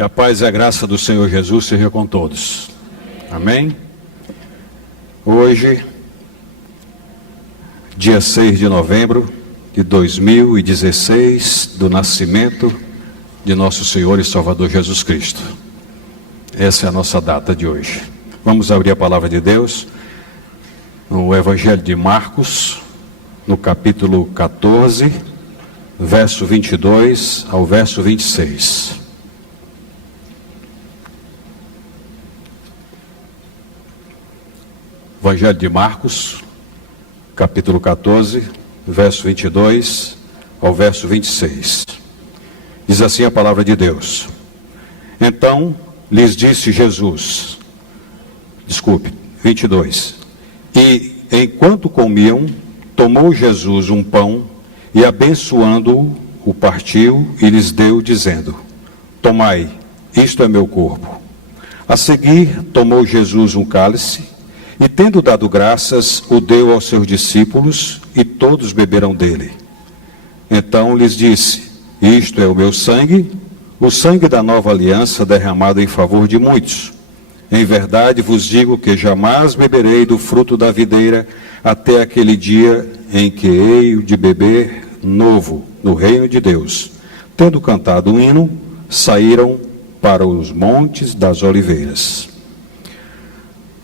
Que a paz e a graça do Senhor Jesus seja com todos. Amém? Hoje, dia 6 de novembro de 2016, do nascimento de nosso Senhor e Salvador Jesus Cristo. Essa é a nossa data de hoje. Vamos abrir a palavra de Deus no Evangelho de Marcos, no capítulo 14, verso 22 ao verso 26. Evangelho de Marcos, capítulo 14, verso 22 ao verso 26. Diz assim a palavra de Deus. Então lhes disse Jesus, 22. E enquanto comiam, tomou Jesus um pão e abençoando-o, o partiu e lhes deu, dizendo: Tomai, isto é meu corpo. A seguir, tomou Jesus um cálice, e tendo dado graças, o deu aos seus discípulos, e todos beberam dele. Então lhes disse: Isto é o meu sangue, o sangue da nova aliança derramado em favor de muitos. Em verdade vos digo que jamais beberei do fruto da videira, até aquele dia em que hei de beber novo no reino de Deus. Tendo cantado um hino, saíram para os montes das oliveiras.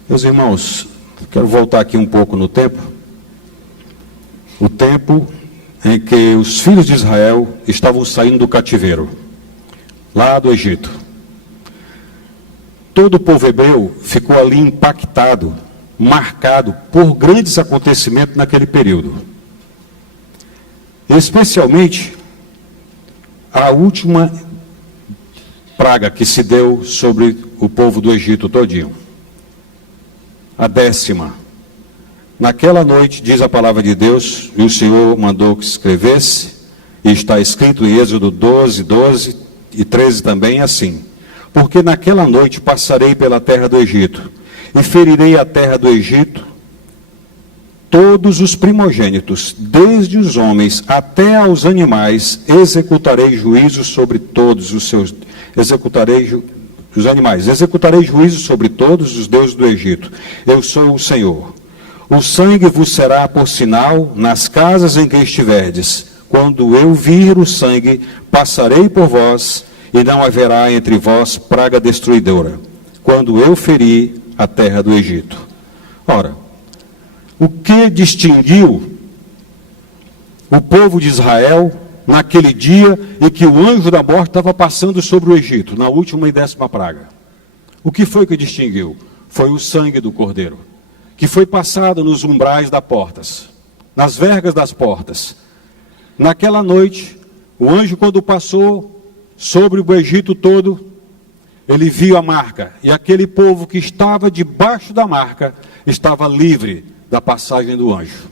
Meus irmãos, quero voltar aqui um pouco no tempo. O tempo em que os filhos de Israel estavam saindo do cativeiro, lá do Egito. Todo o povo hebreu ficou ali impactado, marcado por grandes acontecimentos naquele período. Especialmente, a última praga que se deu sobre o povo do Egito todinho. A 10ª. Naquela noite, diz a palavra de Deus, e o Senhor mandou que escrevesse, e está escrito em Êxodo 12 e 13 também assim: Porque naquela noite passarei pela terra do Egito, e ferirei a terra do Egito, todos os primogênitos, desde os homens até aos animais, executarei juízo sobre todos os seus, executarei juízo sobre todos os deuses do Egito. Eu sou o Senhor. O sangue vos será por sinal nas casas em que estiverdes. Quando eu vir o sangue, passarei por vós, e não haverá entre vós praga destruidora, quando eu ferir a terra do Egito. Ora, o que distinguiu o povo de Israel naquele dia em que o anjo da morte estava passando sobre o Egito, na última e 10ª praga? O que foi que distinguiu? Foi o sangue do cordeiro, que foi passado nos umbrais das portas, nas vergas das portas. Naquela noite, o anjo, quando passou sobre o Egito todo, ele viu a marca, e aquele povo que estava debaixo da marca estava livre da passagem do anjo.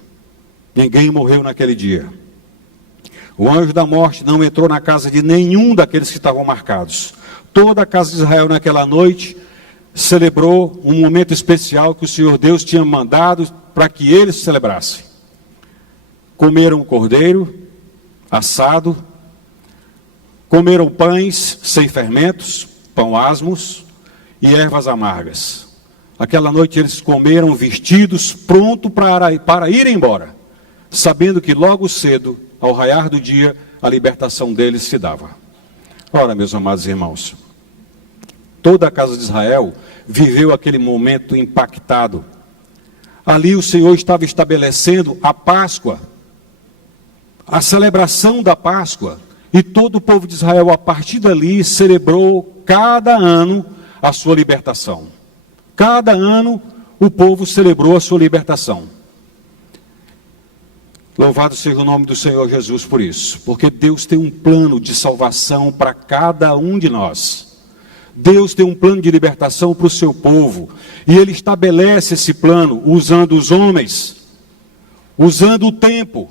Ninguém morreu naquele dia. O anjo da morte não entrou na casa de nenhum daqueles que estavam marcados. Toda a casa de Israel naquela noite celebrou um momento especial que o Senhor Deus tinha mandado para que eles celebrassem. Comeram o cordeiro assado, comeram pães sem fermentos, pão asmos e ervas amargas. Aquela noite eles comeram vestidos, pronto para ir embora, sabendo que logo cedo, ao raiar do dia, a libertação deles se dava. Ora, meus amados irmãos, toda a casa de Israel viveu aquele momento impactado. Ali o Senhor estava estabelecendo a Páscoa, a celebração da Páscoa, e todo o povo de Israel, a partir dali, celebrou cada ano a sua libertação. Cada ano o povo celebrou a sua libertação. Louvado seja o nome do Senhor Jesus por isso, porque Deus tem um plano de salvação para cada um de nós. Deus tem um plano de libertação para o seu povo, e Ele estabelece esse plano usando os homens, usando o tempo.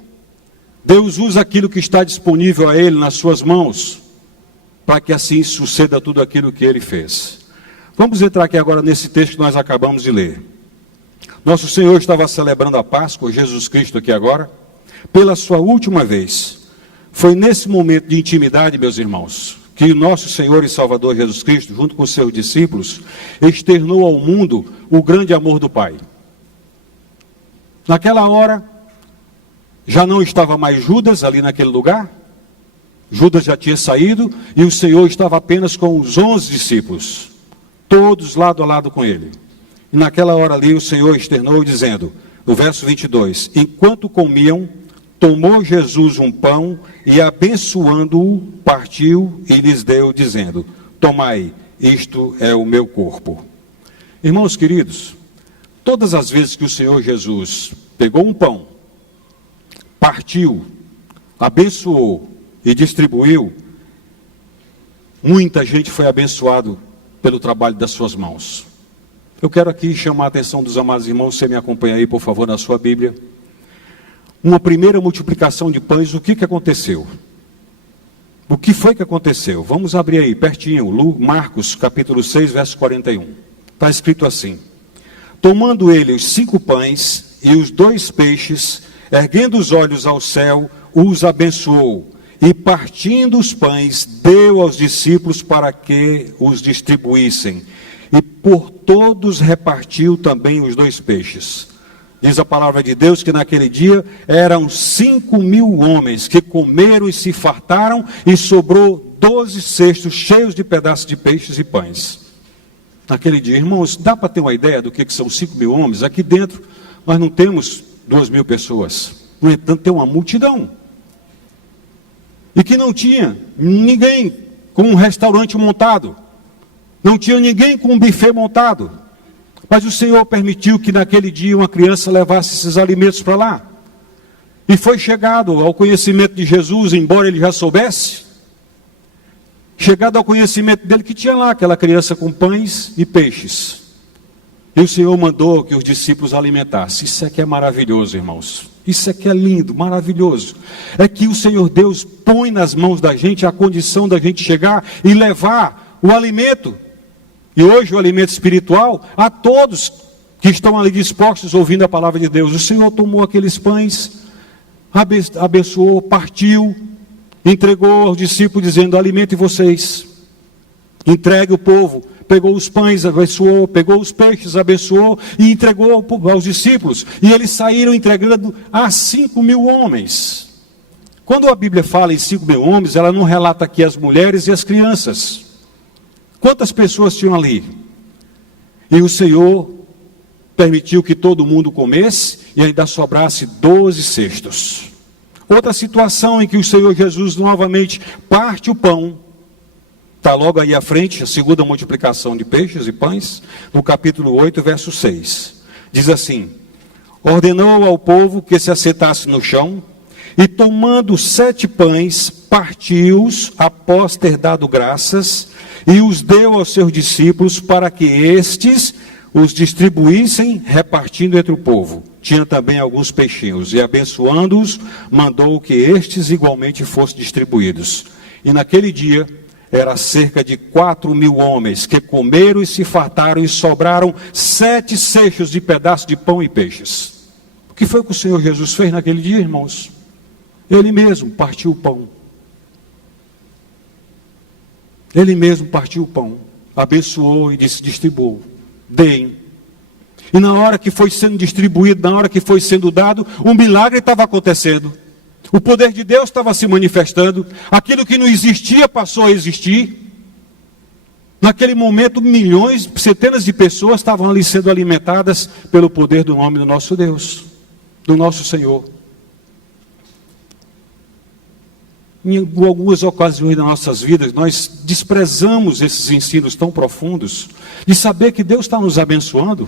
Deus usa aquilo que está disponível a Ele nas suas mãos, para que assim suceda tudo aquilo que Ele fez. Vamos entrar aqui agora nesse texto que nós acabamos de ler. Nosso Senhor estava celebrando a Páscoa, Jesus Cristo aqui agora, pela sua última vez. Foi nesse momento de intimidade, meus irmãos, que o nosso Senhor e Salvador Jesus Cristo, junto com os seus discípulos, externou ao mundo o grande amor do Pai. Naquela hora, já não estava mais Judas ali naquele lugar. Judas já tinha saído e o Senhor estava apenas com os 11 discípulos, todos lado a lado com ele. E naquela hora ali o Senhor externou dizendo, no verso 22, enquanto comiam, tomou Jesus um pão e abençoando-o, partiu e lhes deu, dizendo, tomai, isto é o meu corpo. Irmãos queridos, todas as vezes que o Senhor Jesus pegou um pão, partiu, abençoou e distribuiu, muita gente foi abençoado pelo trabalho das suas mãos. Eu quero aqui chamar a atenção dos amados irmãos, você me acompanha aí, por favor, na sua Bíblia. Uma primeira multiplicação de pães, o que aconteceu? O que foi que aconteceu? Vamos abrir aí, pertinho, Marcos, capítulo 6, verso 41. Está escrito assim, tomando ele os 5 pães e os 2 peixes, erguendo os olhos ao céu, os abençoou, e partindo os pães, deu aos discípulos para que os distribuíssem, e por todos repartiu também os 2 peixes. Diz a palavra de Deus que naquele dia eram 5.000 homens que comeram e se fartaram, e sobrou 12 cestos cheios de pedaços de peixes e pães. Naquele dia, irmãos, dá para ter uma ideia do que são 5.000 homens? Aqui dentro nós não temos 2.000 pessoas, no entanto tem uma multidão. E que não tinha ninguém com um restaurante montado, não tinha ninguém com um buffet montado. Mas o Senhor permitiu que naquele dia uma criança levasse esses alimentos para lá. E foi chegado ao conhecimento de Jesus, embora ele já soubesse, chegado ao conhecimento dele que tinha lá aquela criança com pães e peixes. E o Senhor mandou que os discípulos alimentassem. Isso aqui é maravilhoso, irmãos. Isso aqui é lindo, maravilhoso. É que o Senhor Deus põe nas mãos da gente a condição da gente chegar e levar o alimento. E hoje o alimento espiritual a todos que estão ali dispostos ouvindo a palavra de Deus. O Senhor tomou aqueles pães, abençoou, partiu, entregou aos discípulos dizendo, alimente vocês. Entregue o povo. Pegou os pães, abençoou, pegou os peixes, abençoou e entregou aos discípulos. E eles saíram entregando a 5.000 homens. Quando a Bíblia fala em 5.000 homens, ela não relata aqui as mulheres e as crianças. Quantas pessoas tinham ali? E o Senhor permitiu que todo mundo comesse e ainda sobrasse 12 cestos. Outra situação em que o Senhor Jesus novamente parte o pão, está logo aí à frente, a segunda multiplicação de peixes e pães, no capítulo 8, verso 6. Diz assim, ordenou ao povo que se assentasse no chão, e tomando 7 pães, partiu-os após ter dado graças, e os deu aos seus discípulos para que estes os distribuíssem, repartindo entre o povo. Tinha também alguns peixinhos, e abençoando-os, mandou que estes igualmente fossem distribuídos. E naquele dia, era cerca de 4.000 homens que comeram e se fartaram, e sobraram 7 cestos de pedaços de pão e peixes. O que foi que o Senhor Jesus fez naquele dia, irmãos? Ele mesmo partiu o pão. Ele mesmo partiu o pão, abençoou e disse, distribuou, deem. E na hora que foi sendo distribuído, na hora que foi sendo dado, um milagre estava acontecendo. O poder de Deus estava se manifestando. Aquilo que não existia passou a existir. Naquele momento, milhões, centenas de pessoas estavam ali sendo alimentadas pelo poder do nome do nosso Deus, do nosso Senhor. Em algumas ocasiões das nossas vidas, nós desprezamos esses ensinos tão profundos, de saber que Deus está nos abençoando,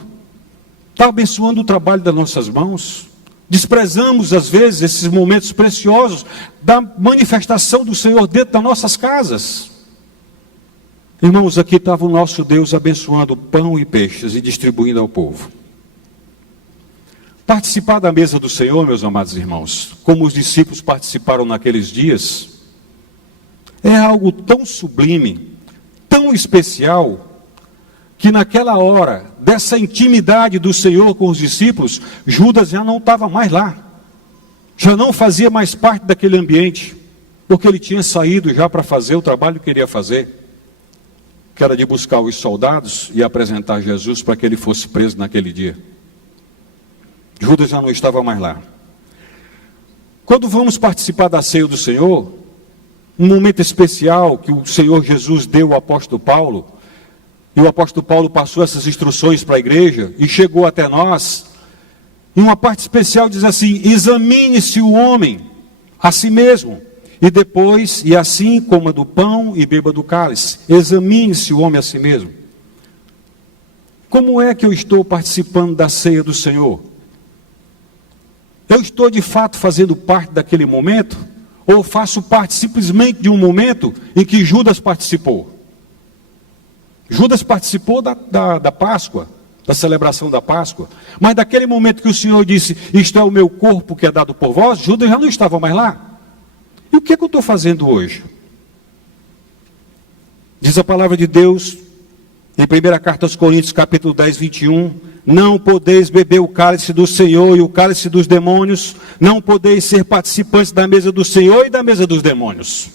está abençoando o trabalho das nossas mãos. Desprezamos, às vezes, esses momentos preciosos da manifestação do Senhor dentro das nossas casas. Irmãos, aqui estava o nosso Deus abençoando pão e peixes e distribuindo ao povo. Participar da mesa do Senhor, meus amados irmãos, como os discípulos participaram naqueles dias, é algo tão sublime, tão especial, que naquela hora, dessa intimidade do Senhor com os discípulos, Judas já não estava mais lá, já não fazia mais parte daquele ambiente. porque ele tinha saído já para fazer o trabalho que queria fazer, que era de buscar os soldados e apresentar Jesus para que ele fosse preso naquele dia. Judas já não estava mais lá. Quando vamos participar da ceia do Senhor, um momento especial que o Senhor Jesus deu ao apóstolo Paulo, e o apóstolo Paulo passou essas instruções para a igreja, e chegou até nós, e uma parte especial diz assim: examine-se o homem a si mesmo, e depois, e assim coma do pão e beba do cálice. Examine-se o homem a si mesmo. Como é que eu estou participando da ceia do Senhor? Eu estou de fato fazendo parte daquele momento? Ou faço parte simplesmente de um momento em que Judas participou? Judas participou da Páscoa, da celebração da Páscoa. Mas daquele momento que o Senhor disse: isto é o meu corpo que é dado por vós, Judas já não estava mais lá. E o que é que eu estou fazendo hoje? Diz a palavra de Deus, em 1 Carta aos Coríntios, capítulo 10, 21, não podeis beber o cálice do Senhor e o cálice dos demônios, não podeis ser participantes da mesa do Senhor e da mesa dos demônios.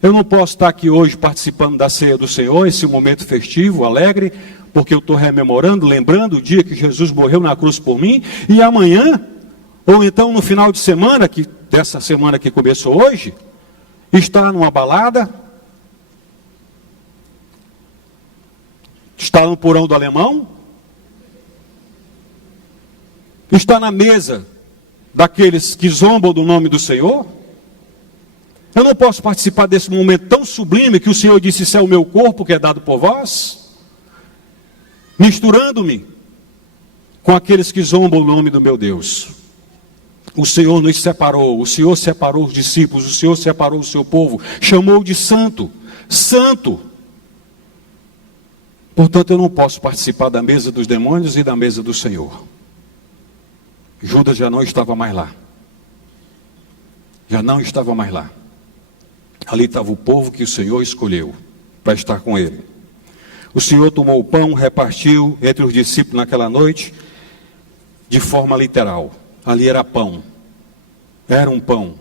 Eu não posso estar aqui hoje participando da ceia do Senhor, esse momento festivo, alegre, porque eu estou rememorando, lembrando o dia que Jesus morreu na cruz por mim, e amanhã, ou então no final de semana, dessa semana que começou hoje, estar numa balada, estar no porão do Alemão, estar na mesa daqueles que zombam do nome do Senhor. Eu não posso participar desse momento tão sublime que o Senhor disse: isso é o meu corpo que é dado por vós, misturando-me com aqueles que zombam o nome do meu Deus. O Senhor nos separou, o Senhor separou os discípulos, o Senhor separou o seu povo, chamou de santo, santo. Portanto, eu não posso participar da mesa dos demônios e da mesa do Senhor. Judas já não estava mais lá. Já não estava mais lá. Ali estava o povo que o Senhor escolheu para estar com ele. O Senhor tomou o pão, repartiu entre os discípulos naquela noite, de forma literal. Ali era pão. Era um pão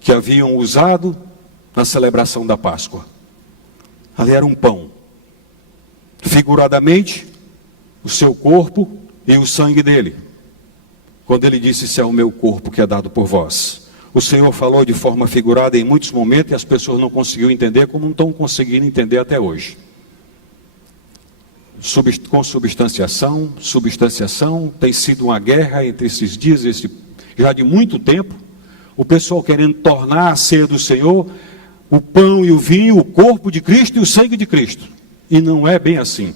que haviam usado na celebração da Páscoa. Ali era um pão. Figuradamente, o seu corpo e o sangue dele. Quando ele disse: isso é o meu corpo que é dado por vós. O Senhor falou de forma figurada em muitos momentos e as pessoas não conseguiram entender, como não estão conseguindo entender até hoje. Consubstanciação, substanciação, tem sido uma guerra entre esses dias, já de muito tempo. O pessoal querendo tornar a ceia do Senhor o pão e o vinho, o corpo de Cristo e o sangue de Cristo. E não é bem assim.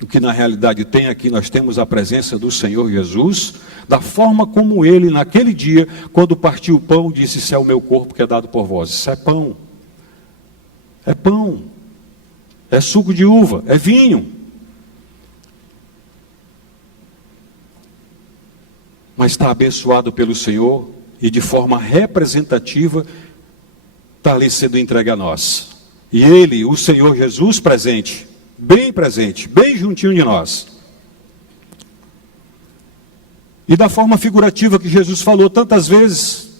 O que na realidade tem aqui, nós temos a presença do Senhor Jesus, da forma como ele, naquele dia, quando partiu o pão, disse: isso é o meu corpo que é dado por vós. Isso é pão. É pão. É suco de uva. É vinho. Mas está abençoado pelo Senhor e de forma representativa está ali sendo entregue a nós. E ele, o Senhor Jesus, presente, bem juntinho de nós. E da forma figurativa que Jesus falou tantas vezes,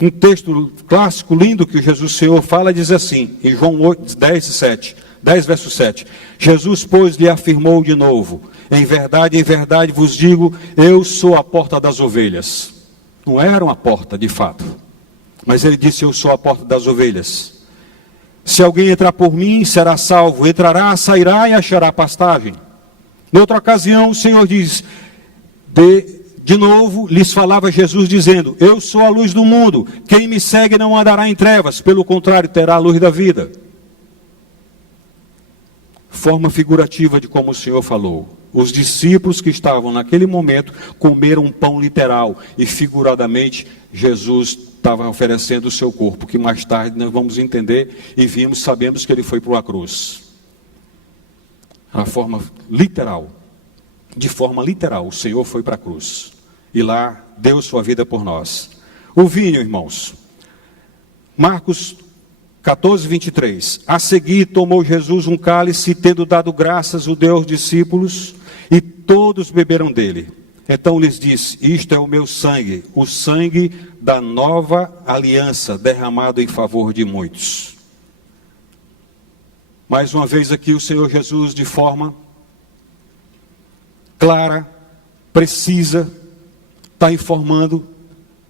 um texto clássico, lindo, que Jesus Senhor fala, diz assim, em João 10, verso 7. Jesus, pois, lhe afirmou de novo: em verdade vos digo, eu sou a porta das ovelhas. Não era uma porta, de fato, mas ele disse: eu sou a porta das ovelhas. Se alguém entrar por mim, será salvo. Entrará, sairá e achará pastagem. Noutra ocasião, o Senhor diz, de novo, lhes falava Jesus dizendo: eu sou a luz do mundo. Quem me segue não andará em trevas, pelo contrário, terá a luz da vida. Forma figurativa de como o Senhor falou. Os discípulos que estavam naquele momento comeram um pão literal. E figuradamente, Jesus estava oferecendo o seu corpo, que mais tarde nós vamos entender e sabemos que ele foi para uma cruz. A forma literal, de forma literal, o Senhor foi para a cruz. E lá deu sua vida por nós. O vinho, irmãos. Marcos 14, 23. A seguir tomou Jesus um cálice, tendo dado graças, o deu aos discípulos, e todos beberam dele. Então lhes disse: isto é o meu sangue, o sangue da nova aliança, derramado em favor de muitos. Mais uma vez aqui o Senhor Jesus, de forma clara, precisa, está informando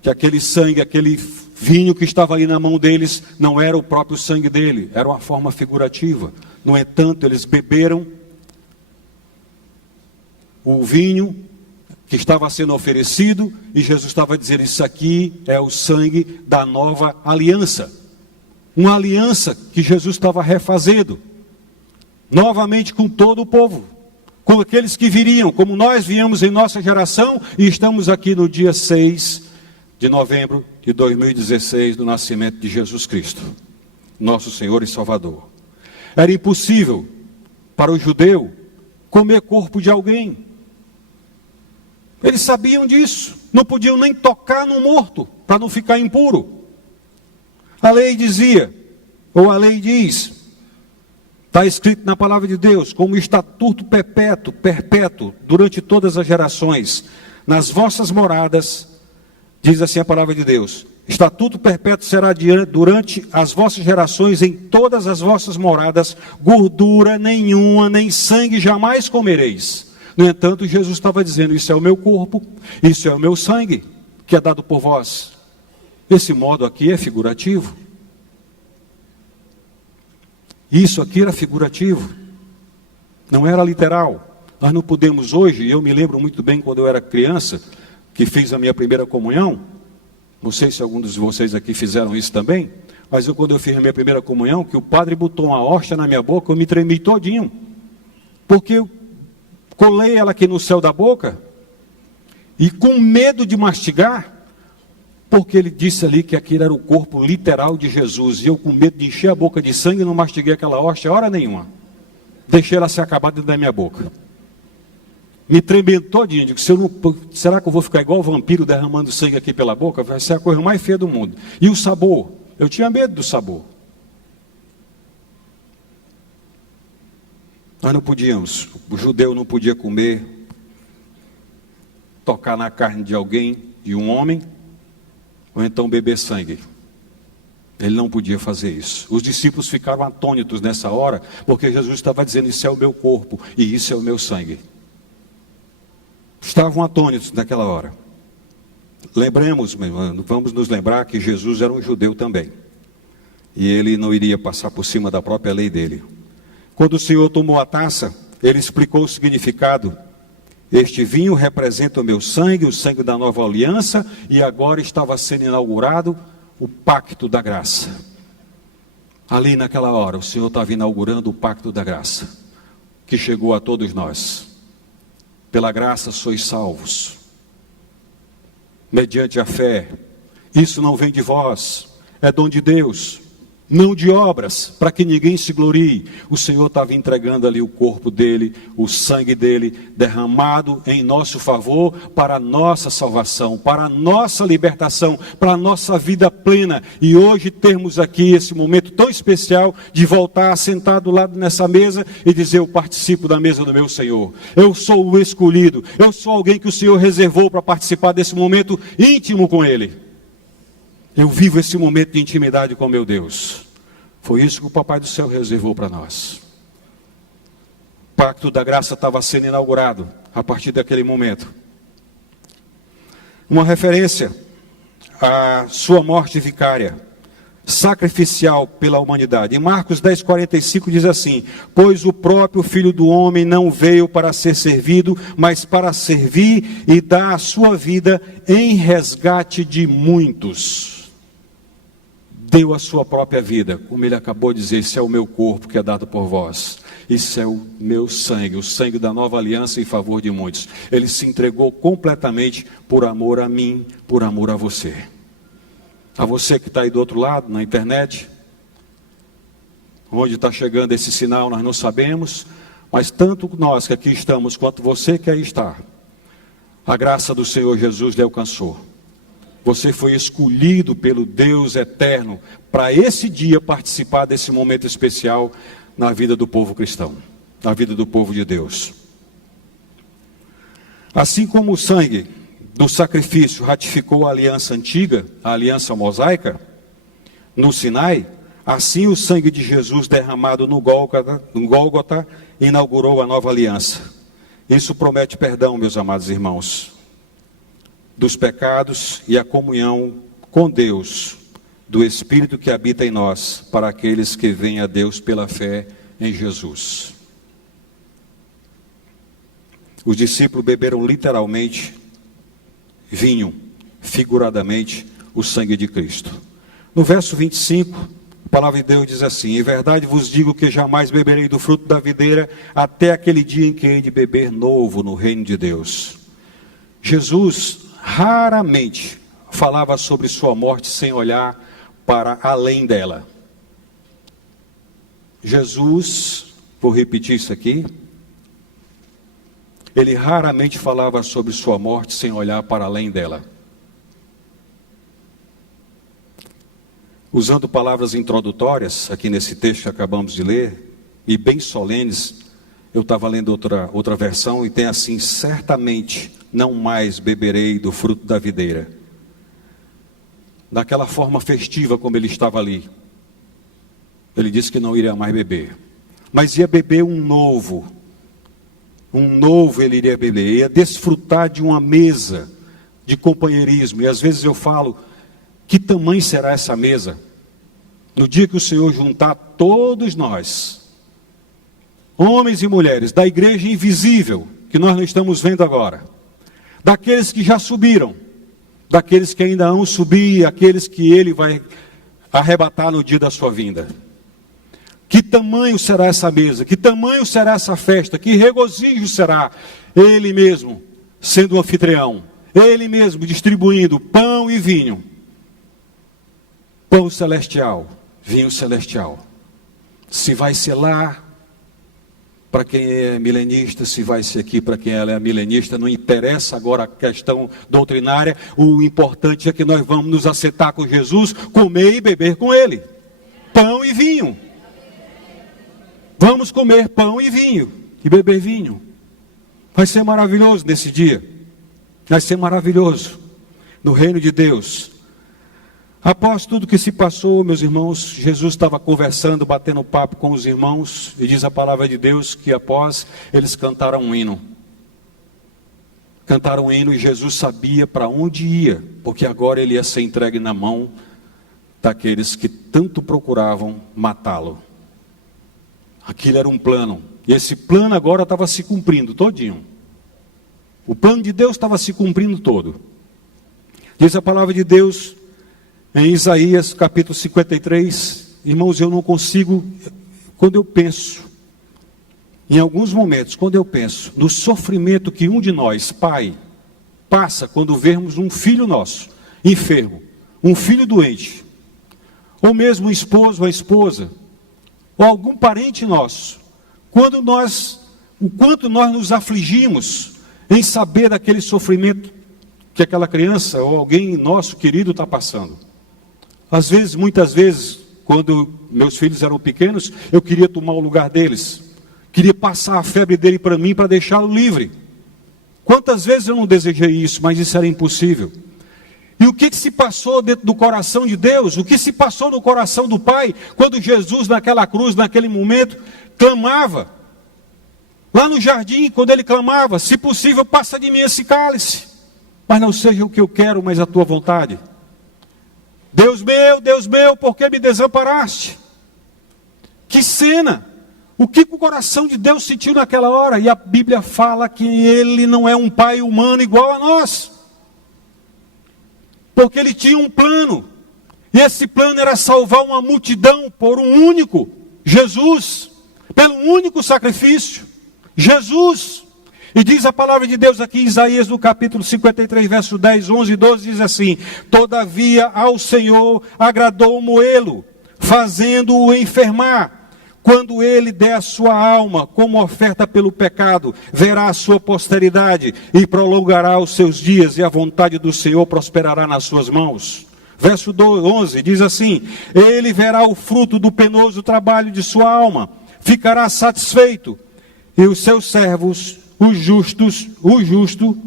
que aquele sangue, aquele vinho que estava ali na mão deles, não era o próprio sangue dele, era uma forma figurativa. No entanto, eles beberam o vinho que estava sendo oferecido, e Jesus estava dizendo: isso aqui é o sangue da nova aliança. Uma aliança que Jesus estava refazendo, novamente com todo o povo, com aqueles que viriam, como nós viemos em nossa geração, e estamos aqui no dia 6 de novembro de 2016, do nascimento de Jesus Cristo, nosso Senhor e Salvador. Era impossível para o judeu comer corpo de alguém. Eles sabiam disso, não podiam nem tocar no morto, para não ficar impuro. A lei dizia, ou a lei diz, está escrito na palavra de Deus, como estatuto perpétuo, durante todas as gerações, nas vossas moradas, diz assim a palavra de Deus: estatuto perpétuo será durante as vossas gerações, em todas as vossas moradas, gordura nenhuma, nem sangue jamais comereis. No entanto, Jesus estava dizendo: isso é o meu corpo, isso é o meu sangue, que é dado por vós. Esse modo aqui é figurativo. Isso aqui era figurativo, não era literal. Nós não podemos hoje, eu me lembro muito bem quando eu era criança, que fiz a minha primeira comunhão. Não sei se alguns de vocês aqui fizeram isso também, mas quando eu fiz a minha primeira comunhão, que o padre botou uma hóstia na minha boca, eu me tremi todinho, porque eu colei ela aqui no céu da boca, e com medo de mastigar, porque ele disse ali que aquilo era o corpo literal de Jesus, e eu com medo de encher a boca de sangue, não mastiguei aquela hóstia hora nenhuma, deixei ela se acabar dentro da minha boca. Me tremendo todinho, digo: será que eu vou ficar igual o vampiro derramando sangue aqui pela boca? Vai ser a coisa mais feia do mundo. E o sabor? Eu tinha medo do sabor. Nós não podíamos, o judeu não podia comer, tocar na carne de alguém, de um homem, ou então beber sangue. Ele não podia fazer isso. Os discípulos ficaram atônitos nessa hora, porque Jesus estava dizendo: isso é o meu corpo e isso é o meu sangue. Estavam atônitos naquela hora. Lembremos, meu irmão, vamos nos lembrar que Jesus era um judeu também, e ele não iria passar por cima da própria lei dele. Quando o Senhor tomou a taça, ele explicou o significado: este vinho representa o meu sangue, o sangue da nova aliança, e agora estava sendo inaugurado o pacto da graça. Ali naquela hora, o Senhor estava inaugurando o pacto da graça, que chegou a todos nós. Pela graça sois salvos, mediante a fé. Isso não vem de vós, é dom de Deus, não de obras, para que ninguém se glorie. O Senhor estava entregando ali o corpo dele, o sangue dele, derramado em nosso favor, para a nossa salvação, para a nossa libertação, para a nossa vida plena. E hoje termos aqui esse momento tão especial de voltar a sentar do lado nessa mesa e dizer: eu participo da mesa do meu Senhor, eu sou o escolhido, eu sou alguém que o Senhor reservou para participar desse momento íntimo com Ele. Eu vivo esse momento de intimidade com meu Deus. Foi isso que o Papai do Céu reservou para nós. O pacto da graça estava sendo inaugurado a partir daquele momento. Uma referência à sua morte vicária, sacrificial pela humanidade. Em Marcos 10:45 diz assim: pois o próprio Filho do Homem não veio para ser servido, mas para servir e dar a sua vida em resgate de muitos. Deu a sua própria vida, como ele acabou de dizer: esse é o meu corpo que é dado por vós, isso é o meu sangue, o sangue da nova aliança em favor de muitos. Ele se entregou completamente por amor a mim, por amor a você. A você que está aí do outro lado, na internet, onde está chegando esse sinal nós não sabemos, mas tanto nós que aqui estamos, quanto você que aí está, a graça do Senhor Jesus lhe alcançou. Você foi escolhido pelo Deus eterno para esse dia participar desse momento especial na vida do povo cristão, na vida do povo de Deus. Assim como o sangue do sacrifício ratificou a aliança antiga, a aliança mosaica, no Sinai, assim o sangue de Jesus derramado no Gólgota inaugurou a nova aliança. Isso promete perdão, meus amados irmãos, dos pecados e a comunhão com Deus, do Espírito que habita em nós, para aqueles que vêm a Deus pela fé em Jesus. Os discípulos beberam literalmente vinho, figuradamente, o sangue de Cristo. No verso 25, a palavra de Deus diz assim: em verdade vos digo que jamais beberei do fruto da videira, até aquele dia em que hei de beber novo no reino de Deus. Jesus raramente falava sobre sua morte sem olhar para além dela. Jesus, vou repetir isso aqui, ele raramente falava sobre sua morte sem olhar para além dela. Usando palavras introdutórias, aqui nesse texto que acabamos de ler, e bem solenes, eu estava lendo outra versão, e tem assim: certamente não mais beberei do fruto da videira. Daquela forma festiva como ele estava ali. Ele disse que não iria mais beber, mas ia beber um novo ele iria beber, ia desfrutar de uma mesa de companheirismo. E às vezes eu falo: que tamanho será essa mesa? No dia que o Senhor juntar todos nós, homens e mulheres, da igreja invisível, que nós não estamos vendo agora, daqueles que já subiram, daqueles que ainda vão subir, e aqueles que Ele vai arrebatar no dia da sua vinda. Que tamanho será essa mesa? Que tamanho será essa festa? Que regozijo será Ele mesmo sendo o anfitrião, Ele mesmo distribuindo pão e vinho, pão celestial, vinho celestial. Se vai ser lá para quem é milenista, se vai ser aqui para quem é milenista, não interessa agora a questão doutrinária. O importante é que nós vamos nos assentar com Jesus, comer e beber com Ele, pão e vinho. Vamos comer pão e vinho, e beber vinho. Vai ser maravilhoso nesse dia. Vai ser maravilhoso no reino de Deus. Após tudo que se passou, meus irmãos, Jesus estava conversando, batendo papo com os irmãos, e diz a palavra de Deus que após eles cantaram um hino. Cantaram um hino, e Jesus sabia para onde ia, porque agora ele ia ser entregue na mão daqueles que tanto procuravam matá-lo. Aquilo era um plano, e esse plano agora estava se cumprindo todinho. O plano de Deus estava se cumprindo todo. Diz a palavra de Deus em Isaías capítulo 53, irmãos, eu não consigo, quando eu penso, em alguns momentos, quando eu penso no sofrimento que um de nós, pai, passa quando vermos um filho nosso enfermo, um filho doente, ou mesmo um esposo ou a esposa, ou algum parente nosso, o quanto nós nos afligimos em saber daquele sofrimento que aquela criança ou alguém nosso querido está passando. Às vezes, muitas vezes, quando meus filhos eram pequenos, eu queria tomar o lugar deles, queria passar a febre dele para mim, para deixá-lo livre. Quantas vezes eu não desejei isso, mas isso era impossível. E o que se passou dentro do coração de Deus? O que se passou no coração do Pai, quando Jesus naquela cruz, naquele momento, clamava? Lá no jardim, quando ele clamava: se possível, passa de mim esse cálice, mas não seja o que eu quero, mas a tua vontade. Deus meu, por que me desamparaste? Que cena! O que o coração de Deus sentiu naquela hora? E a Bíblia fala que Ele não é um pai humano igual a nós. Porque Ele tinha um plano. E esse plano era salvar uma multidão por um único, Jesus. Pelo único sacrifício, Jesus. E diz a palavra de Deus aqui em Isaías, no capítulo 53, verso 10, 11 e 12, diz assim: todavia ao Senhor agradou moê-lo, fazendo-o enfermar. Quando ele der a sua alma como oferta pelo pecado, verá a sua posteridade e prolongará os seus dias, e a vontade do Senhor prosperará nas suas mãos. Verso 11 diz assim: ele verá o fruto do penoso trabalho de sua alma, ficará satisfeito, e os seus servos o justo,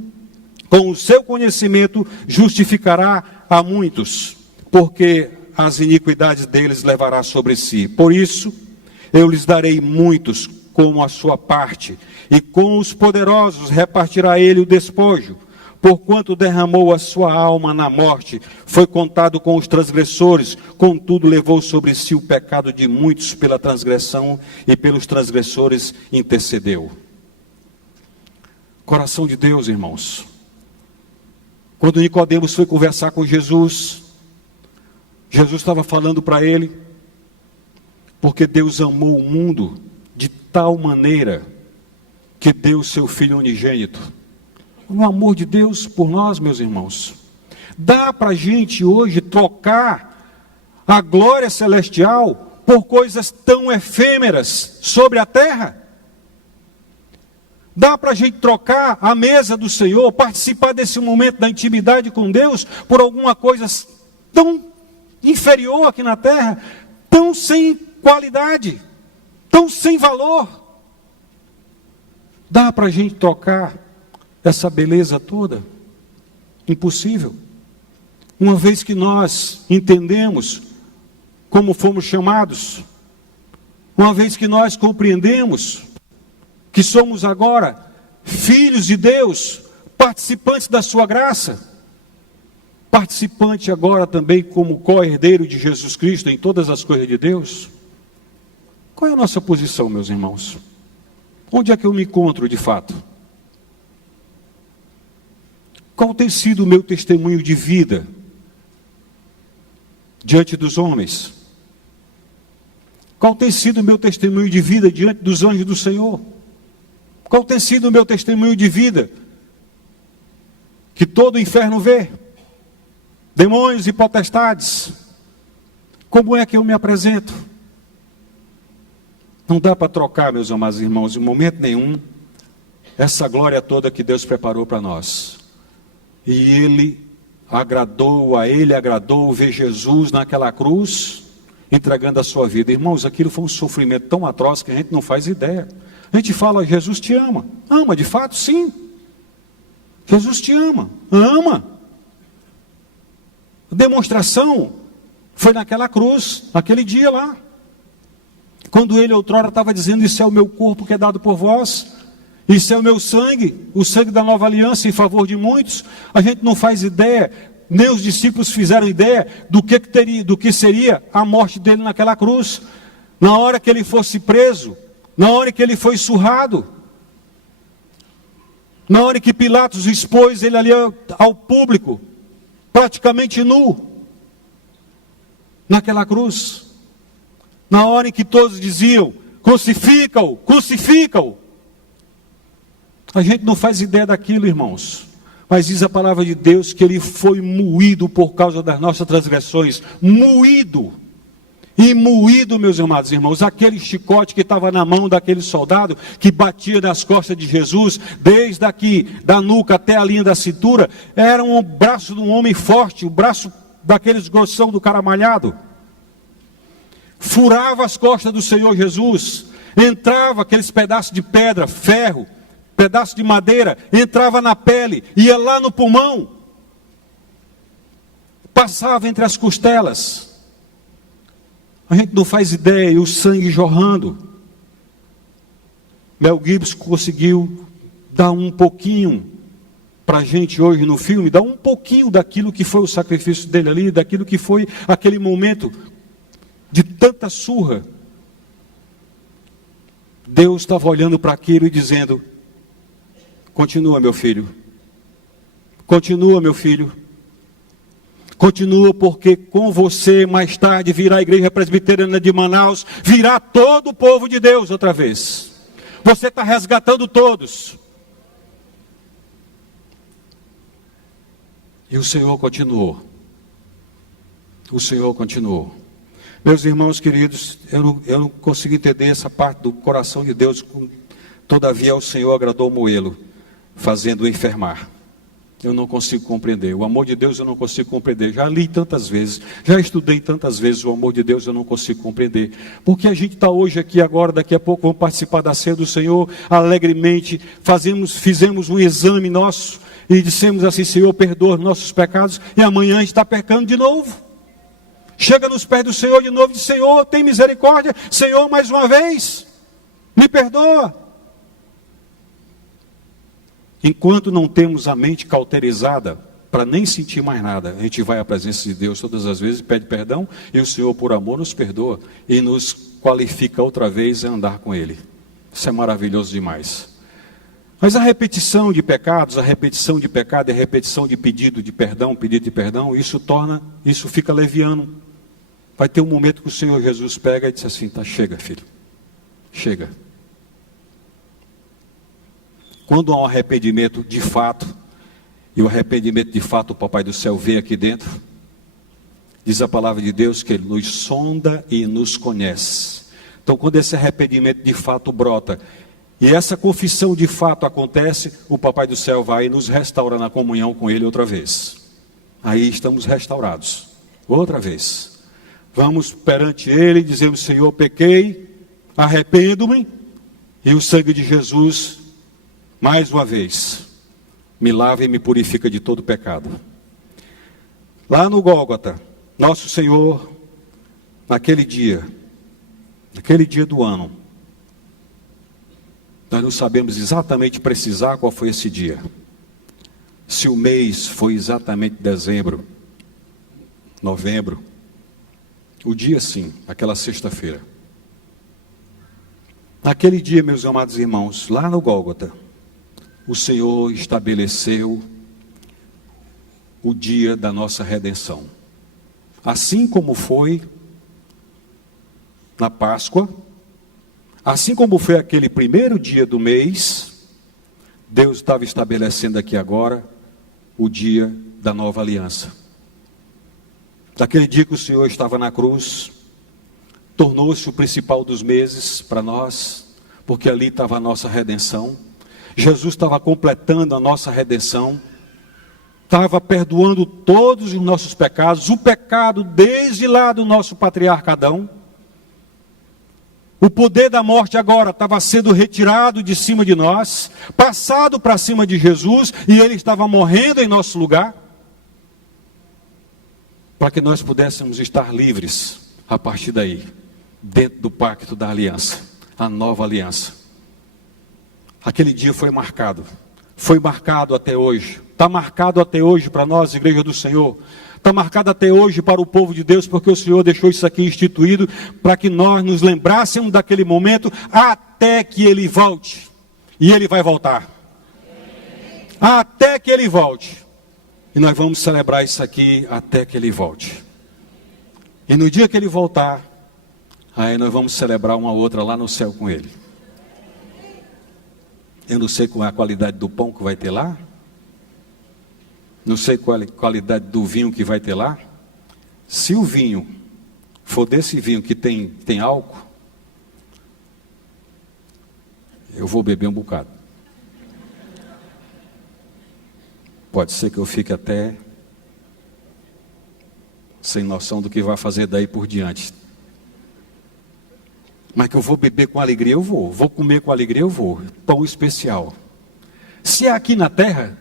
com o seu conhecimento, justificará a muitos, porque as iniquidades deles levará sobre si. Por isso, eu lhes darei muitos como a sua parte, e com os poderosos repartirá ele o despojo. Porquanto derramou a sua alma na morte, foi contado com os transgressores, contudo levou sobre si o pecado de muitos pela transgressão, e pelos transgressores intercedeu. Coração de Deus, irmãos. Quando Nicodemos foi conversar com Jesus, Jesus estava falando para ele, porque Deus amou o mundo de tal maneira que deu o seu Filho unigênito. O amor de Deus por nós, meus irmãos. Dá para a gente hoje trocar a glória celestial por coisas tão efêmeras sobre a terra? Dá para a gente trocar a mesa do Senhor, participar desse momento da intimidade com Deus, por alguma coisa tão inferior aqui na terra, tão sem qualidade, tão sem valor? Dá para a gente trocar essa beleza toda? Impossível. Uma vez que nós entendemos como fomos chamados, uma vez que nós compreendemos que somos agora filhos de Deus, participantes da sua graça, participante agora também como co-herdeiro de Jesus Cristo em todas as coisas de Deus. Qual é a nossa posição, meus irmãos? Onde é que eu me encontro de fato? Qual tem sido o meu testemunho de vida diante dos homens? Qual tem sido o meu testemunho de vida diante dos anjos do Senhor? Qual tem sido o meu testemunho de vida que todo o inferno vê? Demônios e potestades. Como é que eu me apresento? Não dá para trocar, meus amados irmãos, em momento nenhum, essa glória toda que Deus preparou para nós. E a ele agradou ver Jesus naquela cruz, entregando a sua vida. Irmãos, aquilo foi um sofrimento tão atroz que a gente não faz ideia. A gente fala, Jesus te ama. Ama, de fato, sim. Jesus te ama. Ama. A demonstração foi naquela cruz, naquele dia lá. Quando ele outrora estava dizendo, isso é o meu corpo que é dado por vós. Isso é o meu sangue, o sangue da nova aliança em favor de muitos. A gente não faz ideia, nem os discípulos fizeram ideia do que seria a morte dele naquela cruz. Na hora que ele fosse preso, na hora que ele foi surrado, na hora que Pilatos expôs ele ali ao público, praticamente nu, naquela cruz. Na hora em que todos diziam, crucifica-o, crucifica-o. A gente não faz ideia daquilo, irmãos. Mas diz a palavra de Deus que ele foi moído por causa das nossas transgressões. Moído. E moído, meus amados irmãos, aquele chicote que estava na mão daquele soldado, que batia nas costas de Jesus, desde aqui, da nuca até a linha da cintura, era um braço de um homem forte, o braço daqueles grossão do cara malhado. Furava as costas do Senhor Jesus, entrava aqueles pedaços de pedra, ferro, pedaço de madeira, entrava na pele, ia lá no pulmão, passava entre as costelas. A gente não faz ideia, e o sangue jorrando. Mel Gibson conseguiu dar um pouquinho para a gente hoje no filme, dar um pouquinho daquilo que foi o sacrifício dele ali, daquilo que foi aquele momento de tanta surra. Deus estava olhando para aquilo e dizendo, continua, meu filho. Continua, meu filho. Continua, porque com você mais tarde virá a Igreja Presbiteriana de Manaus, virá todo o povo de Deus outra vez. Você está resgatando todos. E o Senhor continuou. O Senhor continuou. Meus irmãos queridos, eu não consigo entender essa parte do coração de Deus. Todavia o Senhor agradou moê-lo, fazendo-o enfermar. Eu não consigo compreender. O amor de Deus eu não consigo compreender. Já li tantas vezes, já estudei tantas vezes o amor de Deus, eu não consigo compreender. Porque a gente está hoje aqui agora, daqui a pouco vamos participar da ceia do Senhor, alegremente, fizemos um exame nosso e dissemos assim: Senhor, perdoa os nossos pecados, e amanhã a gente está pecando de novo. Chega nos pés do Senhor de novo e diz: Senhor, tem misericórdia, Senhor, mais uma vez, me perdoa. Enquanto não temos a mente cauterizada, para nem sentir mais nada, a gente vai à presença de Deus todas as vezes, pede perdão, e o Senhor, por amor, nos perdoa e nos qualifica outra vez a andar com Ele. Isso é maravilhoso demais. Mas a repetição de pecados, a repetição de pecado e a repetição de pedido de perdão, isso fica leviano. Vai ter um momento que o Senhor Jesus pega e diz assim: tá, chega, filho, chega. Quando há um arrependimento de fato, e o arrependimento de fato o Papai do Céu vê aqui dentro, diz a palavra de Deus que Ele nos sonda e nos conhece. Então, quando esse arrependimento de fato brota, e essa confissão de fato acontece, o Papai do Céu vai e nos restaura na comunhão com Ele outra vez. Aí estamos restaurados, outra vez. Vamos perante Ele e dizemos: Senhor, pequei, arrependo-me, e o sangue de Jesus, mais uma vez, me lava e me purifica de todo pecado. Lá no Gólgota, nosso Senhor, naquele dia do ano, nós não sabemos exatamente precisar qual foi esse dia. Se o mês foi exatamente dezembro, novembro, o dia sim, aquela sexta-feira. Naquele dia, meus amados irmãos, lá no Gólgota, o Senhor estabeleceu o dia da nossa redenção. Assim como foi na Páscoa, assim como foi aquele primeiro dia do mês, Deus estava estabelecendo aqui agora o dia da nova aliança. Daquele dia que o Senhor estava na cruz, tornou-se o principal dos meses para nós, porque ali estava a nossa redenção. Jesus estava completando a nossa redenção, estava perdoando todos os nossos pecados, o pecado desde lá do nosso patriarca Adão. O poder da morte agora estava sendo retirado de cima de nós, passado para cima de Jesus, e Ele estava morrendo em nosso lugar, para que nós pudéssemos estar livres a partir daí, dentro do pacto da aliança, a nova aliança. Aquele dia foi marcado até hoje, está marcado até hoje para nós, Igreja do Senhor, está marcado até hoje para o povo de Deus, porque o Senhor deixou isso aqui instituído, para que nós nos lembrássemos daquele momento, até que Ele volte, e Ele vai voltar, até que Ele volte, e nós vamos celebrar isso aqui, até que Ele volte, e no dia que Ele voltar, aí nós vamos celebrar uma outra lá no céu com Ele. Eu não sei qual é a qualidade do pão que vai ter lá. Não sei qual é a qualidade do vinho que vai ter lá. Se o vinho for desse vinho que tem álcool, eu vou beber um bocado. Pode ser que eu fique até sem noção do que vai fazer daí por diante. Mas que eu vou beber com alegria, eu vou. Vou comer com alegria, eu vou. Pão especial. Se é aqui na terra,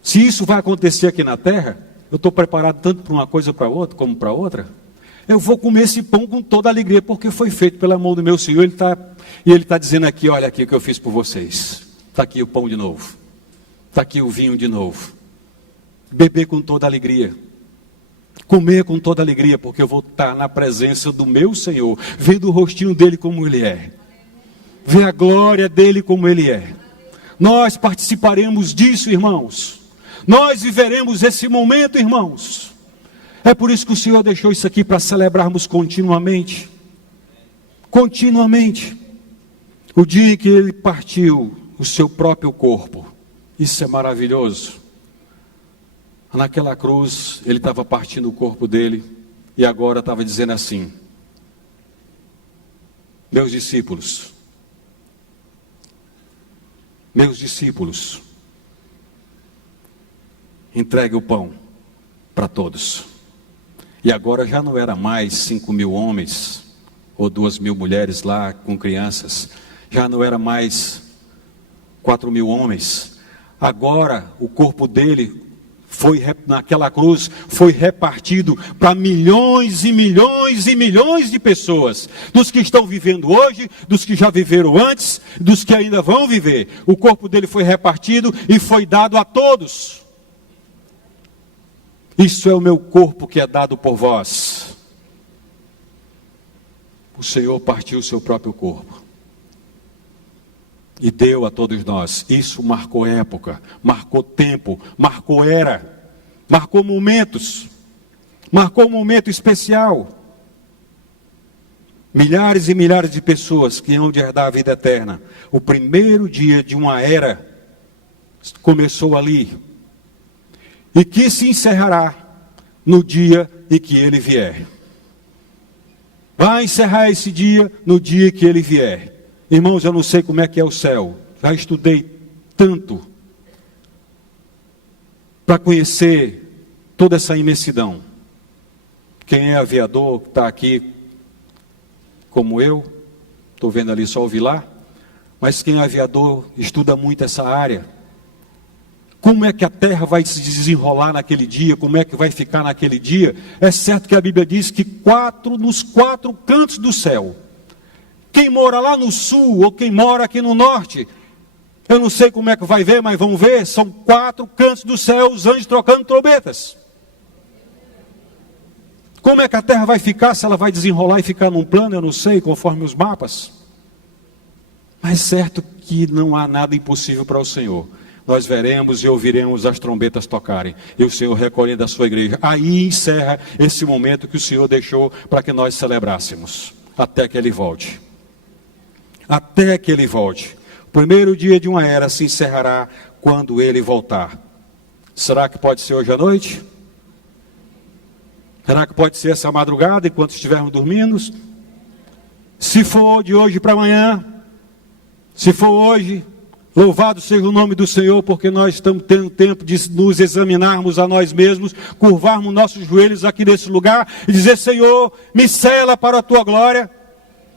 se isso vai acontecer aqui na terra, eu estou preparado tanto para uma coisa para outra, como para outra. Eu vou comer esse pão com toda alegria, porque foi feito pela mão do meu Senhor. Ele está dizendo aqui: olha aqui o que eu fiz por vocês. Está aqui o pão de novo. Está aqui o vinho de novo. Beber com toda alegria. Comer com toda alegria, porque eu vou estar na presença do meu Senhor, vendo o rostinho dele como ele é, ver a glória dele como ele é. Nós participaremos disso, irmãos. Nós viveremos esse momento, irmãos. É por isso que o Senhor deixou isso aqui, para celebrarmos continuamente. Continuamente. O dia em que Ele partiu o seu próprio corpo. Isso é maravilhoso. Naquela cruz, Ele estava partindo o corpo dele, e agora estava dizendo assim: meus discípulos, entregue o pão para todos. E agora já não era mais 5.000 homens, ou 2.000 mulheres lá com crianças, já não era mais 4.000 homens. Agora o corpo dele naquela cruz foi repartido para milhões e milhões e milhões de pessoas, dos que estão vivendo hoje, dos que já viveram antes, dos que ainda vão viver. O corpo dele foi repartido e foi dado a todos. Isso é o meu corpo que é dado por vós. O Senhor partiu o seu próprio corpo e deu a todos nós. Isso marcou época, marcou tempo, marcou era, marcou momentos, marcou um momento especial. Milhares e milhares de pessoas que hão de herdar a vida eterna. O primeiro dia de uma era começou ali, e que se encerrará no dia em que ele vier. Vai encerrar esse dia no dia que ele vier. Irmãos, eu não sei como é que é o céu. Já estudei tanto para conhecer toda essa imensidão. Quem é aviador, que está aqui como eu, estou vendo ali só o Vilar, mas quem é aviador estuda muito essa área. Como é que a terra vai se desenrolar naquele dia? Como é que vai ficar naquele dia? É certo que a Bíblia diz que nos quatro cantos do céu, quem mora lá no sul ou quem mora aqui no norte, eu não sei como é que vai ver, mas vão ver, são 4 cantos do céu, os anjos trocando trombetas. Como é que a terra vai ficar, se ela vai desenrolar e ficar num plano, eu não sei, conforme os mapas. Mas é certo que não há nada impossível para o Senhor. Nós veremos e ouviremos as trombetas tocarem, e o Senhor recolhendo a sua igreja. Aí encerra esse momento que o Senhor deixou para que nós celebrássemos, até que Ele volte. Até que Ele volte. O primeiro dia de uma era se encerrará quando Ele voltar. Será que pode ser hoje à noite? Será que pode ser essa madrugada, enquanto estivermos dormindo? Se for de hoje para amanhã, se for hoje, louvado seja o nome do Senhor, porque nós estamos tendo tempo de nos examinarmos a nós mesmos, curvarmos nossos joelhos aqui nesse lugar e dizer: Senhor, me sela para a tua glória,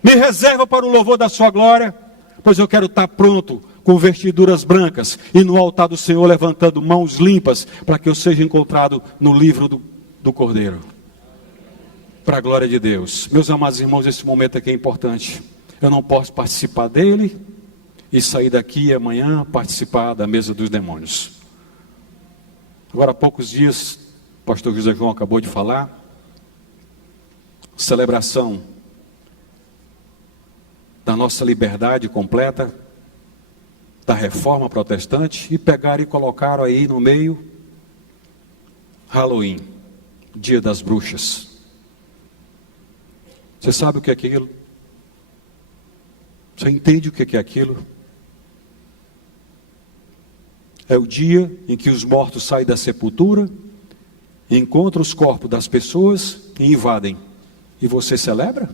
me reserva para o louvor da sua glória, pois eu quero estar pronto, com vestiduras brancas, e no altar do Senhor levantando mãos limpas, para que eu seja encontrado no livro do Cordeiro. Para a glória de Deus. Meus amados irmãos, esse momento aqui é importante. Eu não posso participar dele e sair daqui amanhã participar da mesa dos demônios. Agora há poucos dias, o pastor José João acabou de falar, celebração da nossa liberdade completa, da reforma protestante, e pegaram e colocaram aí no meio Halloween, Dia das Bruxas. Você sabe o que é aquilo? Você entende o que é aquilo? É o dia em que os mortos saem da sepultura, encontram os corpos das pessoas e invadem. E você celebra?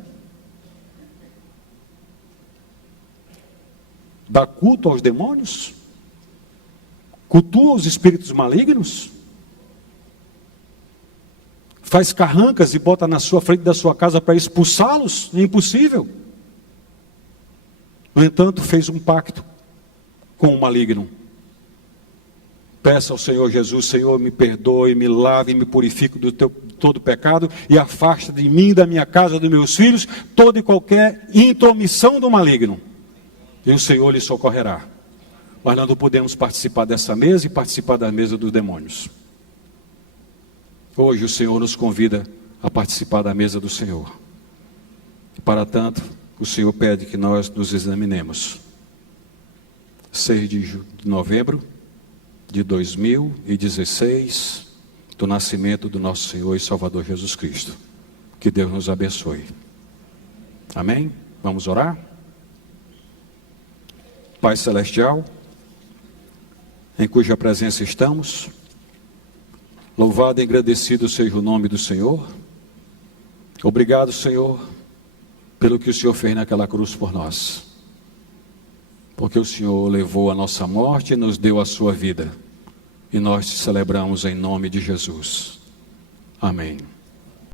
Dá culto aos demônios? Cultua os espíritos malignos? Faz carrancas e bota na sua frente da sua casa para expulsá-los? É impossível. No entanto, fez um pacto com o maligno. Peça ao Senhor Jesus: Senhor, me perdoe, me lave e me purifique do todo pecado, e afasta de mim, da minha casa, dos meus filhos, toda e qualquer intromissão do maligno. E o Senhor lhe socorrerá. Mas nós não podemos participar dessa mesa e participar da mesa dos demônios. Hoje o Senhor nos convida a participar da mesa do Senhor. Para tanto, o Senhor pede que nós nos examinemos. 6 de novembro de 2016, do nascimento do nosso Senhor e Salvador Jesus Cristo. Que Deus nos abençoe. Amém? Vamos orar? Pai Celestial, em cuja presença estamos, louvado e agradecido seja o nome do Senhor. Obrigado, Senhor, pelo que o Senhor fez naquela cruz por nós. Porque o Senhor levou a nossa morte e nos deu a sua vida. e nós te celebramos em nome de Jesus. Amém.